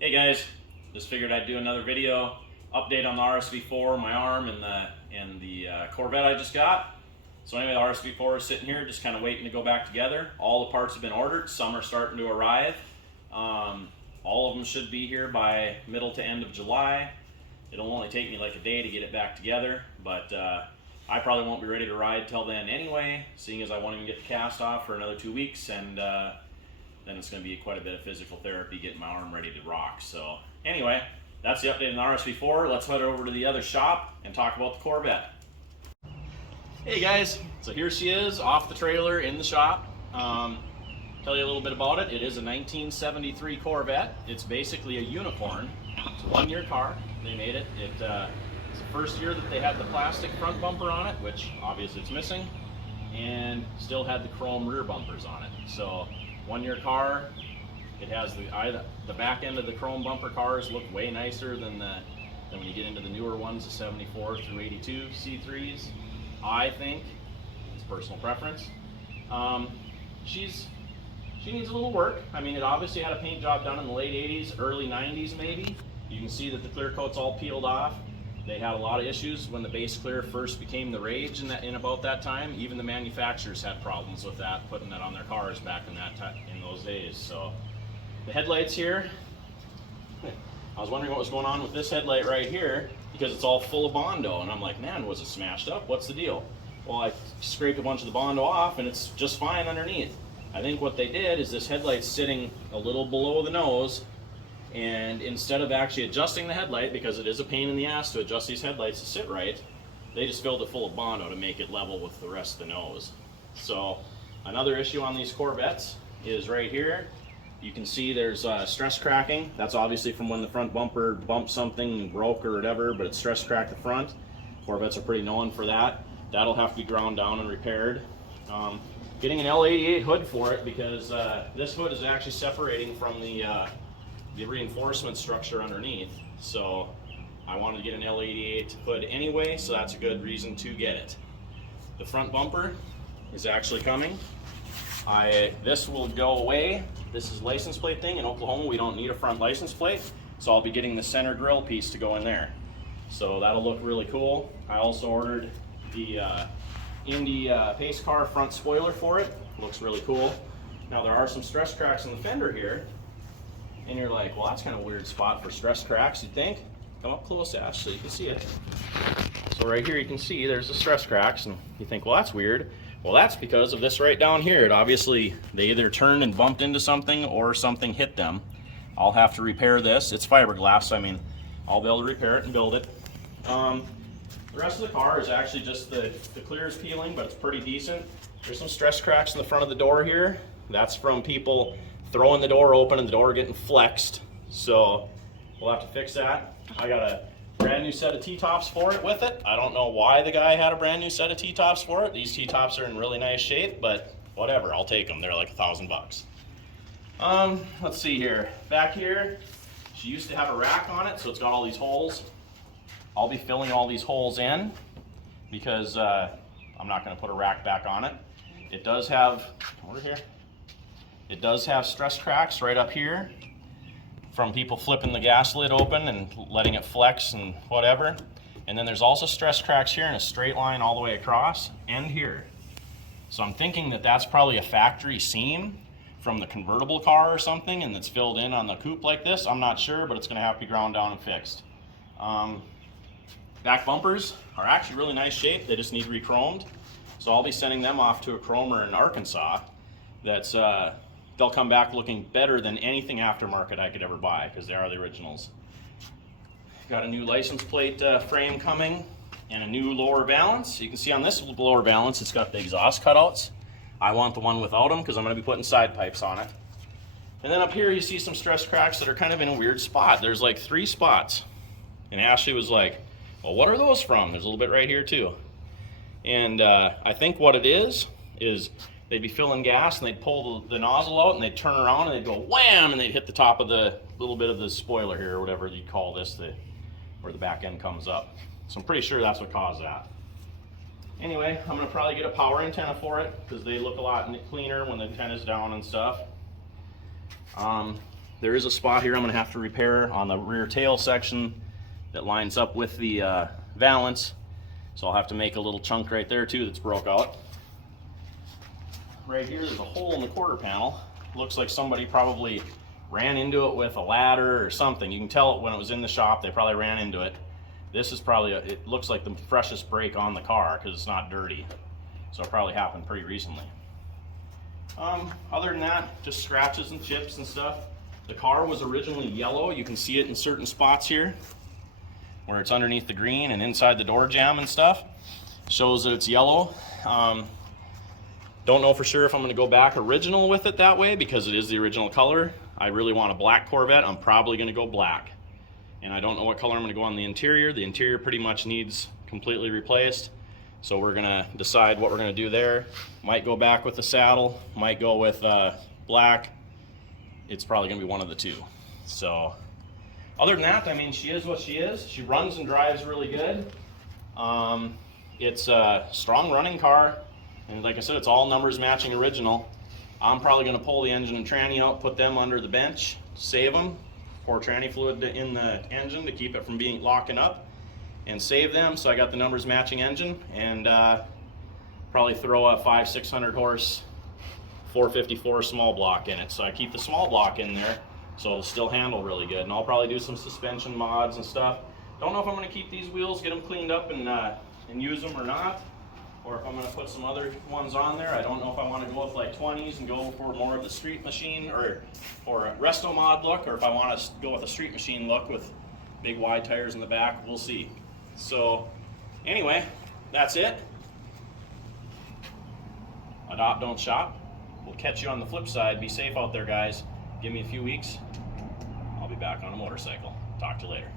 Hey guys, just figured I'd do another video update on the RSV4, my arm, and the Corvette I just got. So anyway, the RSV4 is sitting here, just kind of waiting to go back together. All the parts have been ordered. Some are starting to arrive. All of them should be here by middle to end of July. It'll only take me like a day to get it back together, but I probably won't be ready to ride till then anyway, seeing as I won't even get the cast off for another 2 weeks, and then it's going to be quite a bit of physical therapy getting my arm ready to rock. So anyway, that's the update on the RSV4. Let's head over to the other shop and talk about the Corvette. Hey guys, so here she is off the trailer in the shop. Tell you a little bit about it. It is a 1973 Corvette. It's basically a unicorn. It's a one-year car. They made it. It's the first year that they had the plastic front bumper on it, which obviously it's missing, and still had the chrome rear bumpers on it. So one-year car. It has the back end of the chrome bumper cars look way nicer than when you get into the newer ones, the 74 through 82 C3s. I think it's personal preference. She needs a little work. I mean, it obviously had a paint job done in the late 80s, early 90s maybe. You can see that the clear coat's all peeled off. They had a lot of issues when the base clear first became the rage in about that time. Even the manufacturers had problems with that, putting that on their cars back in those days. So the headlights here, I was wondering what was going on with this headlight right here, because it's all full of Bondo, and I'm like, man, was it smashed up? What's the deal? Well, I scraped a bunch of the Bondo off, and it's just fine underneath. I think what they did is this headlight's sitting a little below the nose, and instead of actually adjusting the headlight, because it is a pain in the ass to adjust these headlights to sit right, they just filled it full of Bondo to make it level with the rest of the nose. So another issue on these Corvettes is right here. You can see there's stress cracking. That's obviously from when the front bumper bumped something, broke or whatever, but it stress cracked the front. Corvettes are pretty known for that. That'll have to be ground down and repaired. Getting an L88 hood for it, because this hood is actually separating from the reinforcement structure underneath. So I wanted to get an L88 hood anyway, so that's a good reason to get it. The front bumper is actually coming. This will go away. This is license plate thing. In Oklahoma, we don't need a front license plate, so I'll be getting the center grill piece to go in there. So that'll look really cool. I also ordered the Indy pace car front spoiler for it. Looks really cool. Now there are some stress cracks in the fender here, and you're like, well, that's kind of a weird spot for stress cracks, you'd think. Come up close, Ash, so you can see it. So right here you can see there's the stress cracks, and you think, well, that's weird. Well, that's because of this right down here. It obviously, they either turned and bumped into something or something hit them. I'll have to repair this. It's fiberglass, so I mean, I'll be able to repair it and build it. The rest of the car is actually just the clear is peeling, but it's pretty decent. There's some stress cracks in the front of the door here. That's from people throwing the door open and the door getting flexed. So we'll have to fix that. I got a brand new set of T-tops for it with it. I don't know why the guy had a brand new set of T-tops for it. These T-tops are in really nice shape, but whatever, I'll take them. They're like $1,000. Let's see here. Back here, she used to have a rack on it, so it's got all these holes. I'll be filling all these holes in because I'm not going to put a rack back on it. It does have, over here, it does have stress cracks right up here from people flipping the gas lid open and letting it flex and whatever. And then there's also stress cracks here in a straight line all the way across and here. So I'm thinking that that's probably a factory seam from the convertible car or something, and it's filled in on the coupe like this. I'm not sure, but it's going to have to be ground down and fixed. Back bumpers are actually really nice shape. They just need re-chromed. So I'll be sending them off to a chromer in Arkansas. That's they'll come back looking better than anything aftermarket I could ever buy, because they are the originals. Got a new license plate frame coming and a new lower balance. You can see on this lower balance it's got the exhaust cutouts. I want the one without them because I'm going to be putting side pipes on it. And then up here you see some stress cracks that are kind of in a weird spot. There's like 3 spots. And Ashley was like, well, what are those from? There's a little bit right here too. And I think what it is they'd be filling gas and they'd pull the nozzle out and they'd turn around and they'd go wham, and they'd hit the top of the little bit of the spoiler here, or whatever you'd call this, where the back end comes up. So I'm pretty sure that's what caused that. Anyway, I'm gonna probably get a power antenna for it because they look a lot cleaner when the antenna's down and stuff. there is a spot here I'm going to have to repair on the rear tail section that lines up with the valance. So I'll have to make a little chunk right there too that's broke out. Right here there's a hole in the quarter panel. Looks like somebody probably ran into it with a ladder or something. You can tell it when it was in the shop, they probably ran into it. This is probably, it looks like the freshest brake on the car because it's not dirty. So it probably happened pretty recently. Other than that, just scratches and chips and stuff. The car was originally yellow. You can see it in certain spots here where it's underneath the green and inside the door jamb and stuff. Shows that it's yellow. Don't know for sure if I'm going to go back original with it that way because it is the original color. I really want a black Corvette. I'm probably going to go black. And I don't know what color I'm going to go on the interior. The interior pretty much needs completely replaced. So we're going to decide what we're going to do there. Might go back with the saddle, might go with black. It's probably going to be one of the two. So other than that, I mean, she is what she is. She runs and drives really good. It's a strong running car. And like I said, it's all numbers matching original. I'm probably going to pull the engine and tranny out, put them under the bench, save them, pour tranny fluid in the engine to keep it from locking up, and save them so I got the numbers matching engine, and probably throw a 500-600 horse 454 small block in it. So I keep the small block in there so it'll still handle really good. And I'll probably do some suspension mods and stuff. Don't know if I'm going to keep these wheels, get them cleaned up and use them or not, or if I'm going to put some other ones on there. I don't know if I want to go with like 20s and go for more of the street machine or a resto mod look, or if I want to go with a street machine look with big wide tires in the back. We'll see. So anyway, that's it. Adopt, don't shop. We'll catch you on the flip side. Be safe out there, guys. Give me a few weeks. I'll be back on a motorcycle. Talk to you later.